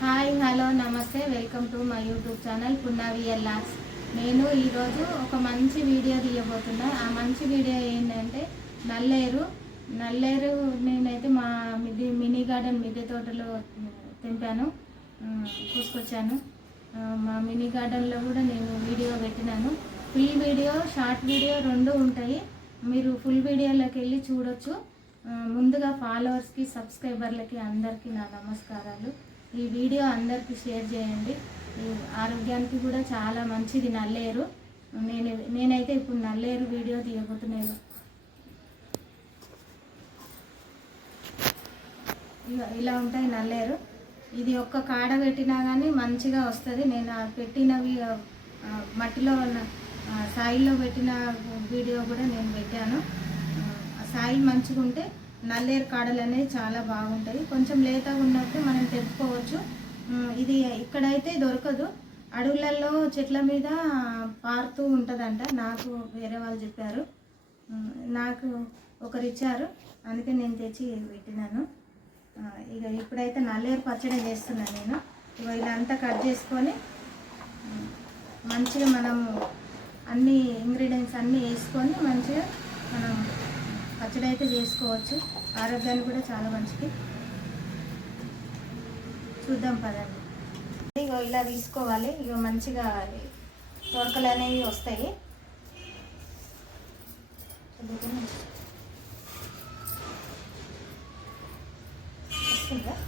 Hi hello నమస్తే welcome to my YouTube channel పున్నావిఎల్లాస్. నేను ఈరోజు ఒక మంచి వీడియో తీయబోతున్నా. ఆ మంచి వీడియో ఏంటంటే నల్లేరు నేనైతే మా మినీ గార్డెన్ మిద్దె తోటలో తెంపాను, కోసుకొచ్చాను. మా మినీ గార్డెన్లో కూడా నేను వీడియో పెట్టినాను. ఫుల్ వీడియో, షార్ట్ వీడియో రెండు ఉంటాయి. మీరు ఫుల్ వీడియోలోకి వెళ్ళి చూడొచ్చు. ముందుగా ఫాలోవర్స్కి, సబ్స్క్రైబర్లకి అందరికీ నా నమస్కారాలు. ఈ వీడియో అందరికీ షేర్ చేయండి. ఆరోగ్యానికి కూడా చాలా మంచిది నల్లేరు. నేనైతే ఇప్పుడు నల్లేరు వీడియో తీయబోతున్నాను. ఇలా ఉంటాయి నల్లేరు. ఇది ఒక్క కాడ పెట్టినా కానీ మంచిగా వస్తుంది. నేను పెట్టినవి మట్టిలో సాయిల్లో పెట్టిన వీడియో కూడా నేను పెట్టాను. సాయిల్ మంచిగా ఉంటే నల్లేరు కాడలు అనేవి చాలా బాగుంటాయి. కొంచెం లేతగా ఉన్నప్పుడు మనం తెంపుకోవచ్చు. ఇది ఇక్కడైతే దొరకదు, అడవులలో చెట్ల మీద పారుతూ ఉంటుందంట. నాకు వేరే వాళ్ళు చెప్పారు, నాకు ఒకరు ఇచ్చారు, అందుకే నేను తెచ్చి పెట్టినాను. ఇప్పుడైతే నల్లేరు పచ్చడి చేస్తున్నాను నేను. ఇలా అంతా కట్ చేసుకొని మంచిగా మనము అన్ని ఇంగ్రీడియంట్స్ అన్నీ వేసుకొని మంచిగా మనం పచ్చడి అయితే చేసుకోవచ్చు. ఆరోగ్యానికి కూడా చాలా మంచిది. చూద్దాం పదండి. ఇలా తీసుకోవాలి. మంచిగా తొడకలు అనేవి వస్తాయి.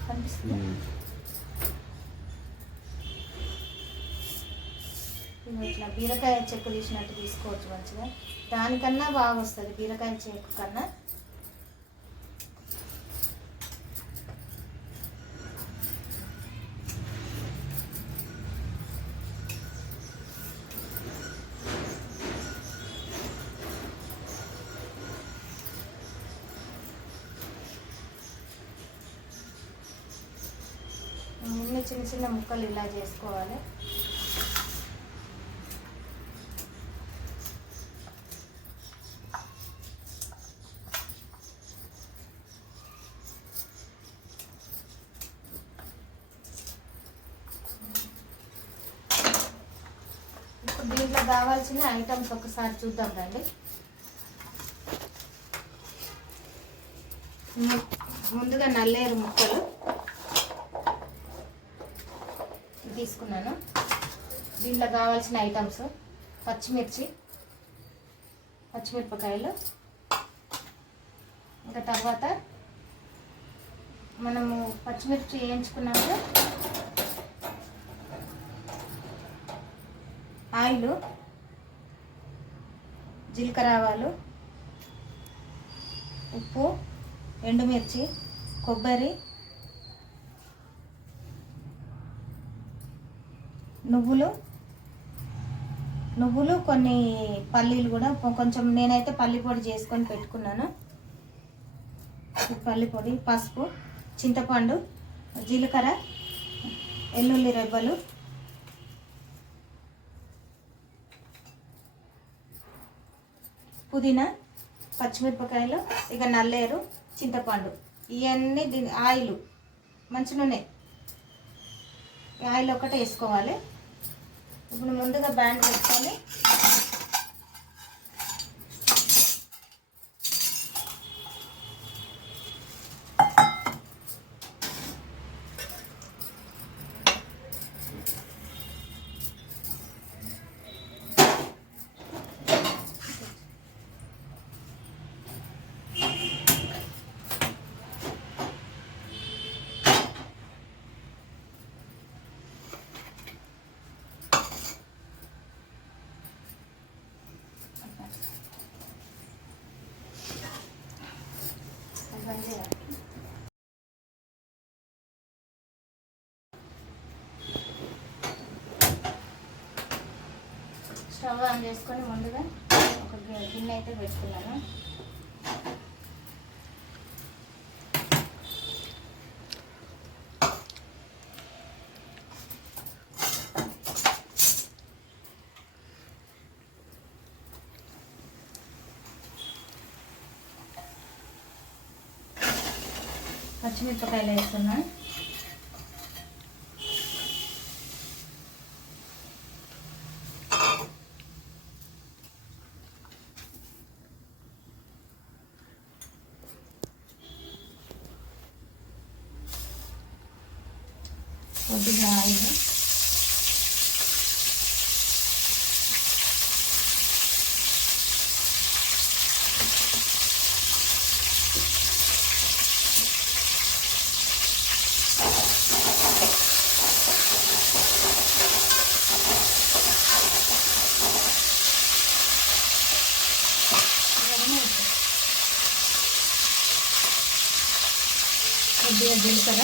కనిపిస్తుందా? ఇట్లా బీరకాయ చెక్కు తీసినట్టు తీసుకోవచ్చు. మంచిగా దానికన్నా బాగా వస్తుంది బీరకాయ చెక్కు కన్నా. చిన్న చిన్న ముక్కలు ఇలా చేసుకోవాలి. ఇప్పుడు దీంట్లో కావాల్సిన ఐటమ్స్ ఒకసారి చూద్దాం రండి. ముందుగా నల్లేరు ముక్కలు తీసుకున్నాను. దీంట్లో కావాల్సిన ఐటమ్స్ పచ్చిమిరపకాయలు, ఇంకా తర్వాత మనము పచ్చిమిర్చి వేయించుకున్నాక ఆయిల్, జీలకర్ర ఆవాలు, ఉప్పు, ఎండుమిర్చి, కొబ్బరి, నువ్వులు, కొన్ని పల్లీలు కూడా కొంచెం నేనైతే పల్లి పొడి చేసుకొని పెట్టుకున్నాను. పల్లి పొడి, పసుపు, చింతపండు, జీలకర్ర, వెల్లుల్లి రెబ్బలు, పుదీనా, పచ్చిమిరపకాయలు, ఇక నల్లేరు, చింతపండు, ఇవన్నీ ఆయిల్, మంచి నూనె, ఆయిల్ ఒకటే వేసుకోవాలి. ఇప్పుడు ముందుగా బ్యాండ్ పెట్టుకొని స్టవ్ ఆన్ చేసుకొని ముందుగా ఒక గిన్నె అయితే పెట్టుకున్నాను. పచ్చిమిరపకాయలు వేస్తున్నాను. కొద్దిగా ఆయిల్, కొద్దిగా జీలకర్ర,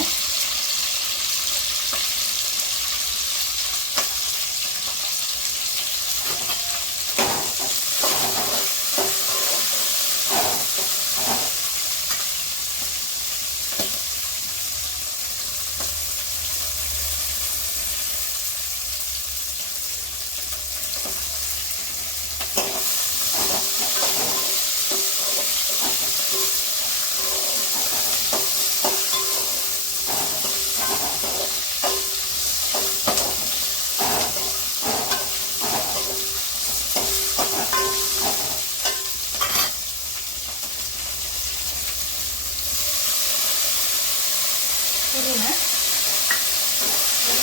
పుదీనా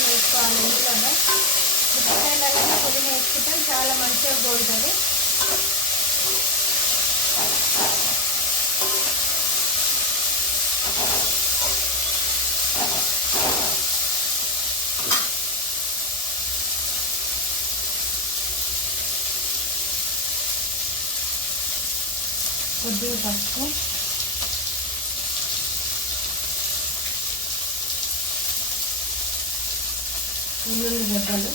వేసుకోవాలి. ఇంట్లోనే ఉల్లిపాయలలో పుదీనా వేసుకుంటే చాలా మంచిగా గోలుతుంది. కొద్దిగా పసుపు, వెల్లుల్లి గడ్డలు,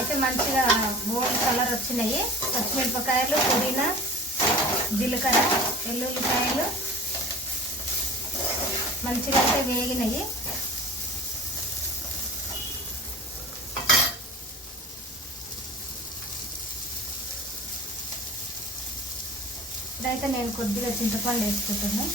అయితే మంచిగా గోల్డ్ కలర్ వచ్చినాయి. పచ్చిమిరపకాయలు, పుదీనా, జీలకర్ర, వెల్లుల్లిపాయలు మంచిగా అయితే వేగినాయి. ఇప్పుడైతే నేను కొద్దిగా చింతపండు వేసుకుంటున్నాను.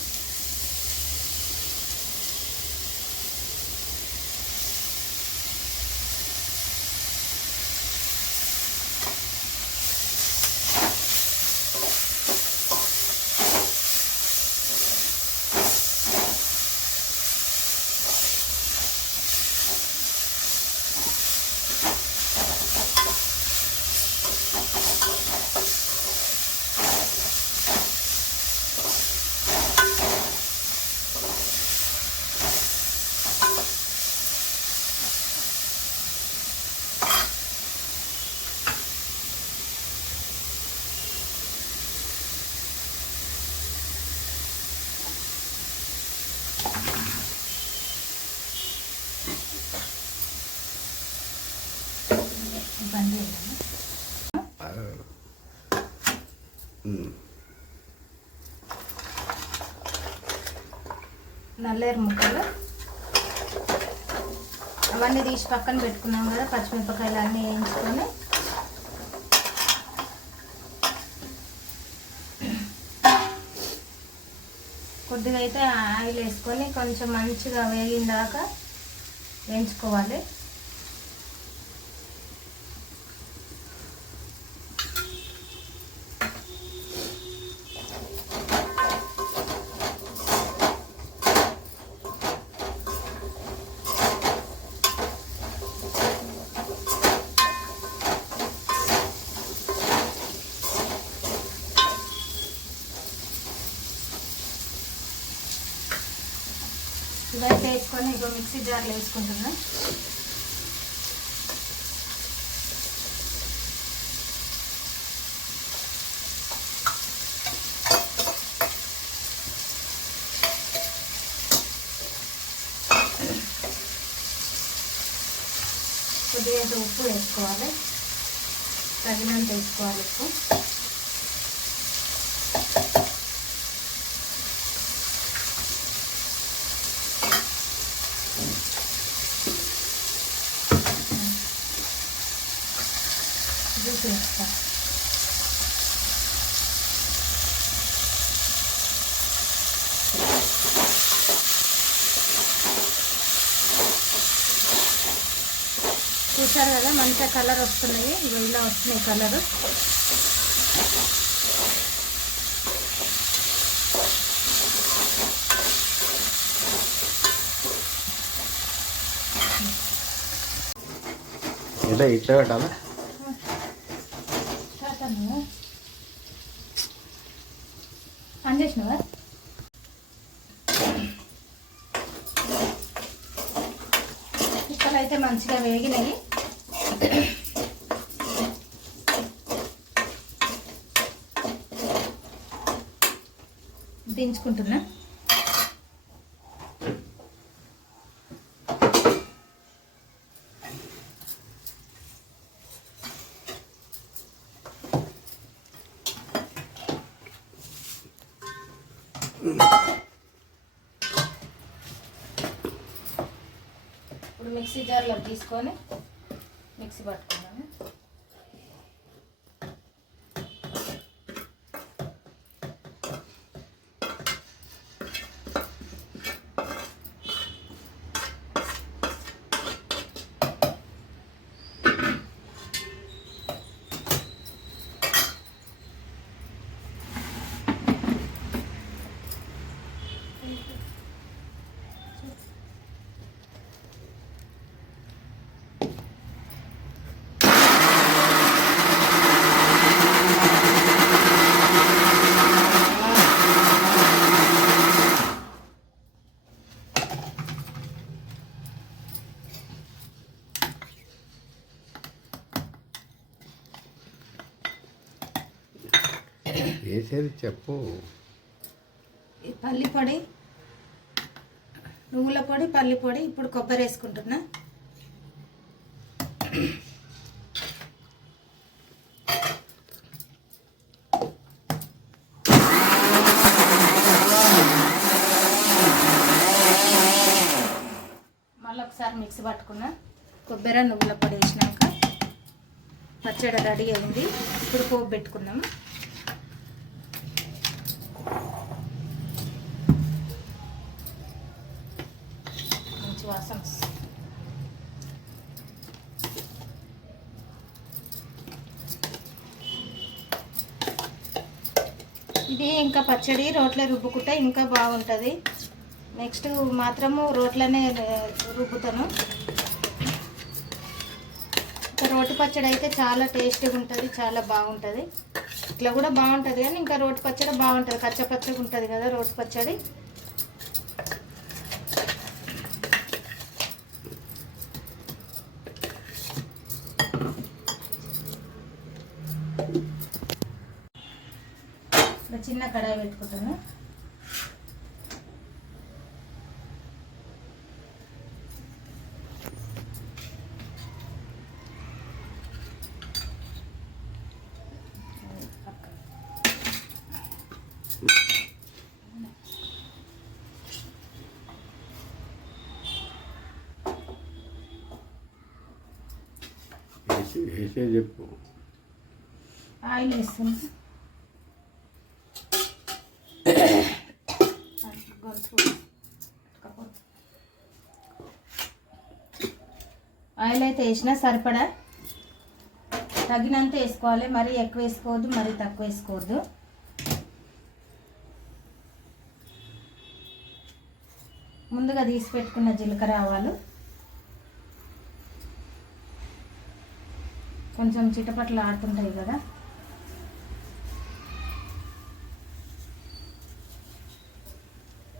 నల్లేరు ముక్కలు అవన్నీ తీసి పక్కన పెట్టుకున్నాం కదా. పచ్చిమిరపకాయలు అన్నీ వేయించుకొని కొద్దిగా అయితే ఆయిల్ వేసుకొని కొంచెం మంచిగా వేగిన దాకా వేయించుకోవాలి. ఇవైతే వేసుకొని ఇక మిక్సీ జార్లో వేసుకుంటున్నా. కొద్దిగా ఉప్పు వేసుకోవాలి, తగినంత వేసుకోవాలి ఉప్పు. చూపిస్తాను. చూసారు కదా మంచిగా కలర్ వస్తున్నాయి, ఇలా వస్తున్నాయి కలరు. ఇలా ఇట్లా పెట్టాలా? ఆన్ చేసినావా? అయితే మంచిగా వేగినాయి. దించుకుంటున్నా. ఇప్పుడు మిక్సీ జార్లో తీసుకొని మిక్సీ పట్టుకున్నాను. వేసేది చెప్పు. పల్లి పొడి, నువ్వుల పొడి, పల్లి పొడి. ఇప్పుడు కొబ్బరి వేసుకుంటున్నా. మళ్ళీ ఒకసారి మిక్సీ పట్టుకున్నా. కొబ్బరి నువ్వుల పొడి వేసినాక పచ్చడి రెడీ అయింది. ఇప్పుడు పోపు పెట్టుకున్నాము. వాసన ఇది ఇంకా పచ్చడి రోట్లో రుబ్బుకుంటే ఇంకా బాగుంటుంది. నెక్స్ట్ మాత్రము రోట్లోనే రుబ్బుతాను. ఇంకా రోటి పచ్చడి అయితే చాలా టేస్టీగా ఉంటుంది, చాలా బాగుంటుంది. ఇట్లా కూడా బాగుంటుంది కానీ ఇంకా రోటి పచ్చడి బాగుంటుంది. కచ్చపచ్చగా ఉంటుంది కదా రోటి పచ్చడి. చిన్న కడాయి పెట్టుకుంటాను. వేసే చెప్పు. ఆయిల్ వేస్తుంది. ఆయిల్ అయితే వేసిన సరిపడా తగినంత వేసుకోవాలి. మరీ ఎక్కువ వేసుకోవద్దు, మరీ తక్కువ వేసుకోవద్దు. ముందుగా తీసి పెట్టుకున్న జీలకర్ర ఆవాలు కొంచెం చిటపట్లు ఆడుతుంటాయి కదా,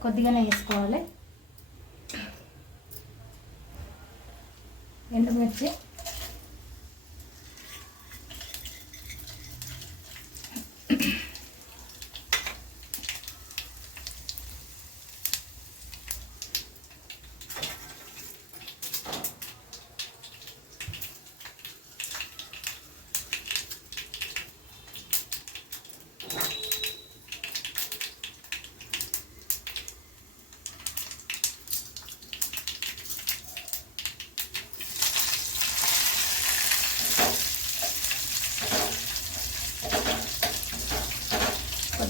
కొద్దిగానే వేసుకోవాలి. ఎండుమిర్చి,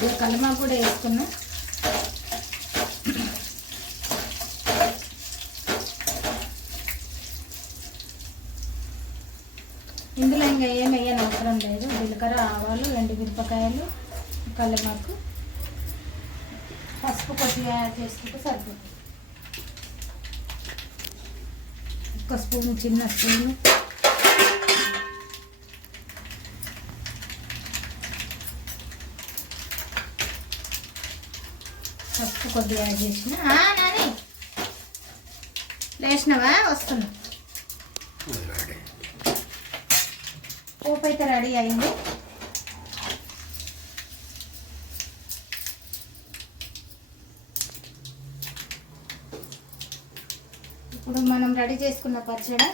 కొద్దిగా కల్లుమాకు కూడా వేసుకున్నా. ఇందులో ఇంకా ఏం వేయని అవసరం లేదు. జీలకర్ర, ఆవాలు, ఎండుమిరపకాయలు, కల్లుమాకు, పసుపు కొద్దిగా యాడ్ చేసుకుంటే సరిపోతుంది. ఒక స్పూన్, చిన్న స్పూను పసుపు కొద్దిగా యాడ్ చేసిన. నాని లేచినవా? వస్తున్నా. పోపు అయితే రెడీ అయింది. ఇప్పుడు మనం రెడీ చేసుకున్న పచ్చడి,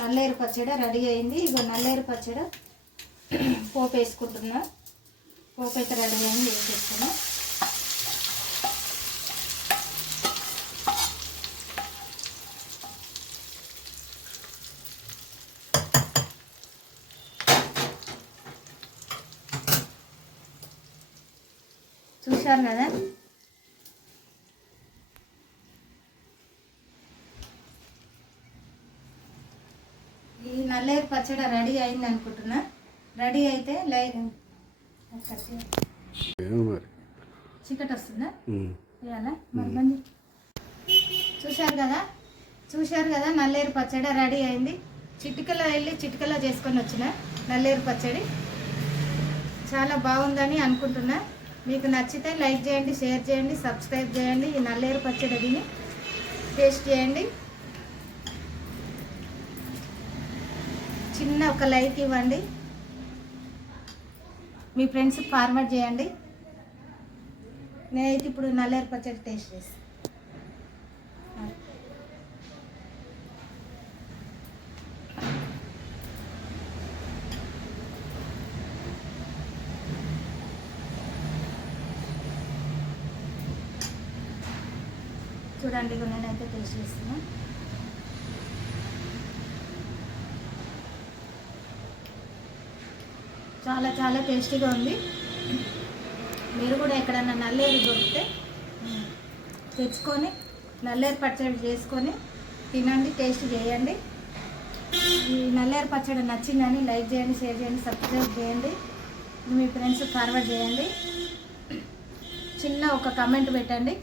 నల్లేరు పచ్చడి రెడీ అయింది. ఇగో నల్లేరు పచ్చడి పోపు వేసుకుంటున్నా. పోపు అయితే రెడీ అయింది, వేసేసుకున్నా. చూశారు కదా, ఈ నల్లేరు పచ్చడి రెడీ అయింది అనుకుంటున్నా. రెడీ అయితే చీకటి వస్తుందా ఇవాళ మరి బంద్. చూశారు కదా నల్లేరు పచ్చడి రెడీ అయింది. చిటికలో వెళ్ళి చిటికలో చేసుకొని వచ్చిన నల్లేరు పచ్చడి చాలా బాగుందని అనుకుంటున్నా. మీకు నచ్చితే లైక్ చేయండి, షేర్ చేయండి, సబ్స్క్రైబ్ చేయండి. ఈ నల్లేరు పచ్చడి తిని టేస్ట్ చేయండి. చిన్న ఒక లైక్ ఇవ్వండి, మీ ఫ్రెండ్స్కి ఫార్వర్డ్ చేయండి. నేనైతే ఇప్పుడు నల్లేరు పచ్చడి టేస్ట్ చేస్తాను. చూడండి, నేనైతే టేస్ట్ చేస్తున్నా. చాలా చాలా టేస్టీగా ఉంది. మీరు కూడా ఎక్కడన్నా నల్లేరు దొరికితే తెచ్చుకొని నల్లేరు పచ్చడి చేసుకొని తినండి, టేస్ట్ చేయండి. ఈ నల్లేరు పచ్చడి నచ్చిందని లైక్ చేయండి, షేర్ చేయండి, సబ్స్క్రైబ్ చేయండి, మీ ఫ్రెండ్స్ ఫార్వర్డ్ చేయండి. చిన్న ఒక కామెంట్ పెట్టండి.